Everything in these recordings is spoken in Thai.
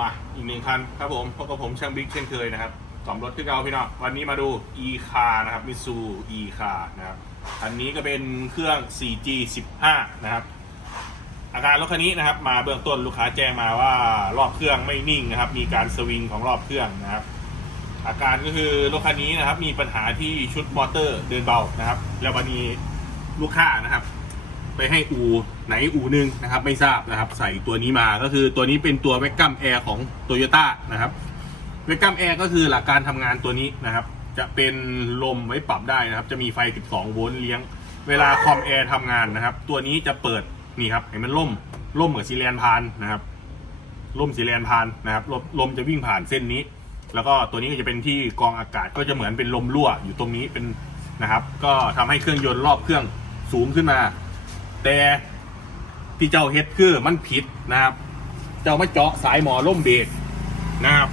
มาอีกหนึ่งคันครับผมพบกับผมช่างบิ๊กเช่นเคยนะครับสอมรถที่เราพี่น้องวันนี้มาดู e c a r นะครับมิซู e c a r นะครับอันนี้ก็เป็นเครื่อง 4G 15 นะครับ อาการรถคันนี้นะครับ มาเบื้องต้นลูกค้าแจ้งมาว่ารอบเครื่องไม่นิ่งนะครับ มีการสวิงของรอบเครื่องนะครับ อาการก็คือรถคันนี้นะครับ มีปัญหาที่ชุดมอเตอร์เดินเบานะครับ แล้ววันนี้ลูกค้านะครับ ไปให้อูไหนอูหนึ่งนะครับ ไม่ทราบนะครับ ใส่ตัวนี้มาก็คือตัวนี้เป็นตัวแวกกัมแอร์ของโตโยต้านะครับแวกกัมแอร์ก็คือหลักการทำงานตัวนี้นะครับ จะเป็นลมไว้ปรับได้นะครับ จะมีไฟ 12 โวลต์เลี้ยง เวลาคอมแอร์ทำงานนะครับ ตัวนี้จะเปิดนี่ครับเห็นมันล่มล่มเหมือนซีแลนพานนะครับล่มสีแลนพานนะครับลมลมจะวิ่งผ่านเส้นนี้ แล้วก็ตัวนี้ก็จะเป็นที่กองอากาศก็จะเหมือนเป็นลมรั่วอยู่ตรงนี้เป็นนะครับ ก็ทำให้เครื่องยนต์รอบเครื่องสูงขึ้นมา แต่ที่เจ้าเฮ็ดคือมันผิดนะครับ เจ้ามาเจาะสายหมอล่มเบรกนะครับ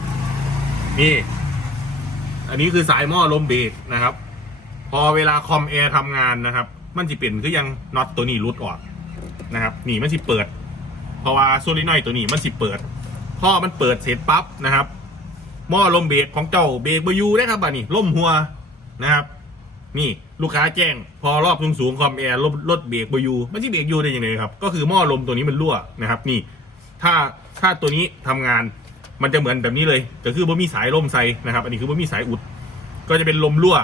นี่ อันนี้คือสายหม้อลมเบรกนะครับ พอเวลาคอมแอร์ทำงานนะครับ มันจะเป็นคือยังน็อตตัวนี้รุดออกนะครับนี่มันสิเปิด เพราะว่าโซลินอยตัวนี้มันสิเปิดพอมันเปิดเสร็จปั๊บนะครับหม้อลมเบรกของเจ้าเบรกบอยูได้ครับบ่านี่ล่มหัวนะครับ นี่ลูกค้าแจ้ง พอรอบสูงสูงคอมแอร์ลดลดเบรกบอยูมันที่เบรกอยูได้ยังไงครับ ก็คือหม้อลมตัวนี้มันรั่วนะครับนี่ ถ้าถ้าตัวนี้ทำงานมันจะเหมือนแบบนี้เลยก็คือบ่มีสายลมใส่นะครับ อันนี้คือบ่มีสายอุด ก็จะเป็นลมรั่ว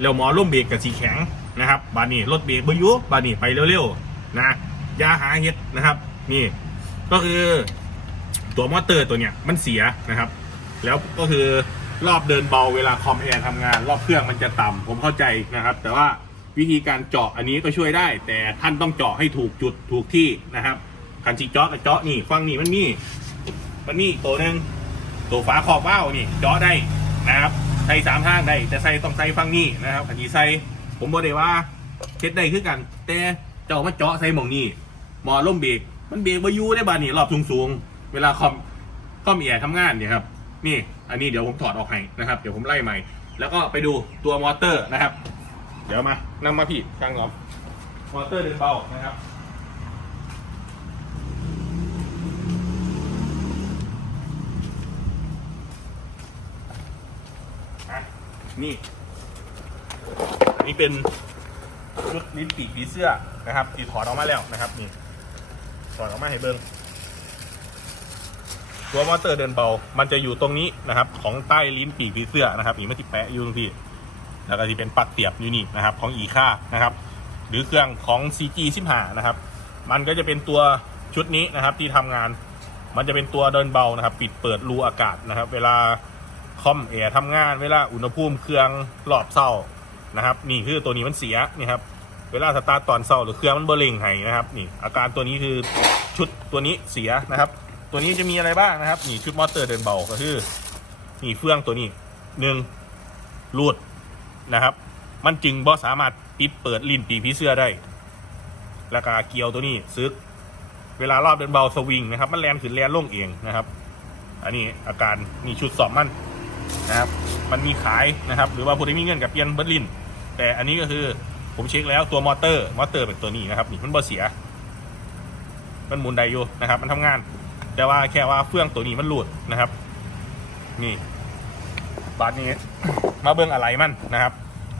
แล้วหมอลมเบรกกับสีแข็งนะครับบานนี้รถเบรกบอยูบานนี้ไปเร็วๆนะยาหาเฮ็ดนะครับ นี่ ก็คือตัวมอเตอร์ตัวเนี้ยมันเสียนะครับ แล้วก็คือ รอบเดินเบาเวลาคอมแอร์ทำงาน รอบเครื่องมันจะต่ำผมเข้าใจนะครับ แต่ว่าวิธีการเจาะอันนี้ก็ช่วยได้ แต่ท่านต้องเจาะให้ถูกจุดถูกที่นะครับคันจิเจาะกับเจาะนี่ฟังนี่มันมีมันมีอีกตัวหนึ่งตัวฝาขอบว่าวนี่เจาะได้นะครับใส่สามทางได้แต่ใส่ต้องใส่ฟังนี่นะครับคันจีใส่ผมบอกเลยว่าเช็ดได้คือกัน แต่เจาะมาเจาะใส่หมองนี่หมอล่มเบรกมันเบรกบายูได้บานี่รอบสูงๆเวลาคอมคอมแอร์ทำงานเนี่ยครับ นี่อันนี้เดี๋ยวผมถอดออกให้นะครับ เดี๋ยวผมไล่ใหม่ แล้วก็ไปดูตัวมอเตอร์นะครับ เดี๋ยวมานำมาพี่กลางหรอมอเตอร์เดินเบานะครับนี่ อันนี้เป็นชุดลิ้นปีกผีเสื้อนะครับที่ถอดออกมาแล้วนะครับนี่ถอดออกมาให้เบิ้ง ตัวมอเตอร์เดินเบา มันจะอยู่ตรงนี้นะครับ ของใต้ลิ้นปีกผีเสื้อนะครับนี่มันติแปะอยู่ตรงที่แล้วก็ที่เป็นปลักเสียบอยู่นี่นะครับ ของอีค่านะครับ หรือเครื่องของ CG 15นะครับ มันก็จะเป็นตัวชุดนี้นะครับที่ทำงาน มันจะเป็นตัวเดินเบานะครับ ปิดเปิดรูอากาศนะครับ เวลาคอมแอร์ทำงานเวลาอุณหภูมิเครื่องรอบเศร้านะครับ นี่คือตัวนี้มันเสียนี่ครับเวลาสตาร์ทตอนเศร้าหรือเครื่องมันเบร์ลิงให้นะครับ นี่อาการตัวนี้คือชุดตัวนี้เสียนะครับ ตัวนี้จะมีอะไรบ้างนะครับนี่ชุดมอเตอร์เดินเบาก็คือนี่เฟื่องตัวนี้หนึ่งรูดนะครับ มันจึงบ่สามารถปิดเปิดลิ้นปีกผีเสื้อได้แล้วก็เกียวตัวนี้ซึก เวลารอบเดินเบาสวิงนะครับ มันแลนขึ้นแลนลงเองนะครับ อันนี้อาการนี่ชุดสอบมันนะครับ มันมีขายนะครับ หรือว่าผู้ที่มีเงินกับเปลี่ยนเบิร์ลิน แต่อันนี้ก็คือผมเช็คแล้วตัวมอเตอร์ มอเตอร์เป็นตัวนี้นะครับนี่มันบ่เสีย มันหมุนได้อยู่นะครับ มันทำงาน แต่ว่าแค่ว่าเฟื่องตัวนี้มันหลุดนะครับ นี่บาทนี้ มาเบิ้งอะไรมันนะครับ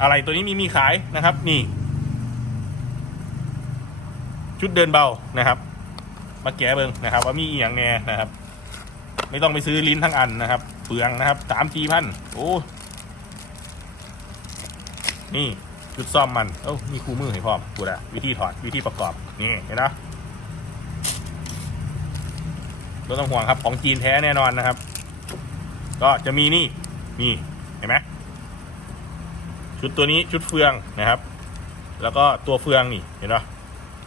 อะไรตัวนี้มีมีขายนะครับ นี่ ชุดเดินเบานะครับ มาแกะเบิ้งนะครับ ว่ามีเอียงแน่นะครับ ไม่ต้องไปซื้อลิ้นทั้งอันนะครับ เปลืองนะครับสามจีพันโอ้นี่จุดซ่อมมัน เอ้ามีคู่มือให้พร้อมกูละวิธีถอดวิธีประกอบ นี่เห็นนะ ไม่ต้องห่วงครับ ของจีนแท้แน่นอนนะครับ ก็จะมีนี่นี่เห็นไหมชุดตัวนี้ชุดเฟืองนะครับ แล้วก็ตัวเฟืองนี่เห็นปะ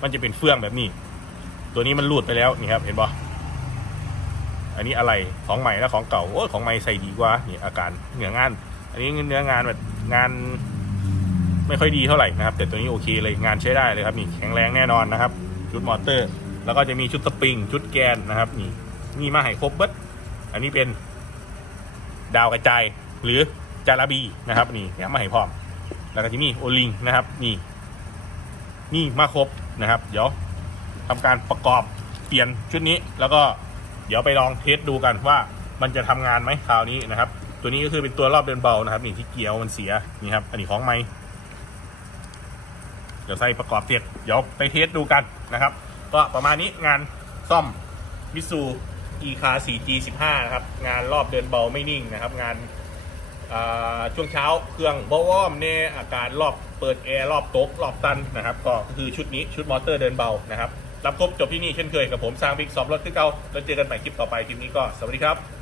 มันจะเป็นเฟืองแบบนี้ ตัวนี้มันรูดไปแล้วนี่ครับ เห็นปะอันนี้อะไรของใหม่และของเก่าโอ้ยของใหม่ใส่ดีกว่านี่อาการเนื้องาน อันนี้เนื้องานแบบงานไม่ค่อยดีเท่าไหร่นะครับ แต่ตัวนี้โอเคเลยงานใช้ได้เลยครับนี่แข็งแรงแน่นอนนะครับ ชุดมอเตอร์ แล้วก็จะมีชุดสปริงชุดแกนนะครับนี่ มีมาให้ครบเบิดอันนี้เป็นดาวกระจายหรือจาราบีนะครับนี่แถมมาให้พร้อม แล้วก็จะมีโอลิงนะครับนี่นี่มาครบนะครับ เดี๋ยวทำการประกอบเปลี่ยนชุดนี้ แล้วก็เดี๋ยวไปลองเทสดูกันว่ามันจะทำงานไหมคราวนี้นะครับ ตัวนี้ก็คือเป็นตัวรอบเดินเบานะครับ นี่ที่เกียวมันเสียนี่ครับอันนี้ของไม้เดี๋ยวใส่ประกอบเสร็จเดี๋ยวไปเทสดูกันนะครับ ก็ประมาณนี้งานซ่อมมิสู eCar 4G15 นะครับ งานรอบเดินเบาไม่นิ่งนะครับ งานาช่วงเช้าเครื่องเบาวอมเนี่ยอาการรอบเปิดแอร์รอบโต๊ะรอบตันนะครับ ก็คือชุดนี้ชุดมอเตอร์เดินเบานะครับ รับครบจบที่นี่เช่นเคยกับผมสร้างบิ๊กสอบรถคือเก่าแล้วเจอกันใหม่คลิปต่อไปคลิปนี้ก็สวัสดีครับ